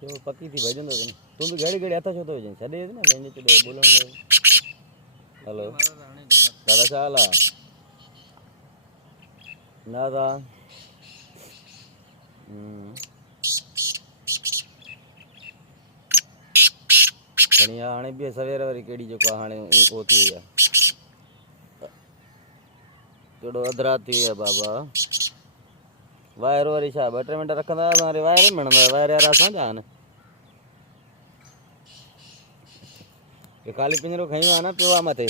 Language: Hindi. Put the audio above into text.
जो पक्की थी भजन तो तुम भी घड़ी घड़ी आता छो तो छे छे ना बेंज चो बोलो हेलो दादा चाला दादा खणिया हाणे बि सवेर वारी केड़ी जो हाणे ओ थी वई आहे केड़ो अधरात थी वई आहे बाबा वायर वरी छा 2-3 मिंट रखंदा हाणे वायर ई मिणंदा वायर यार असांजा आहिनि कि ख़ाली पिंजरो खयूं आहे न पियो आहे मथे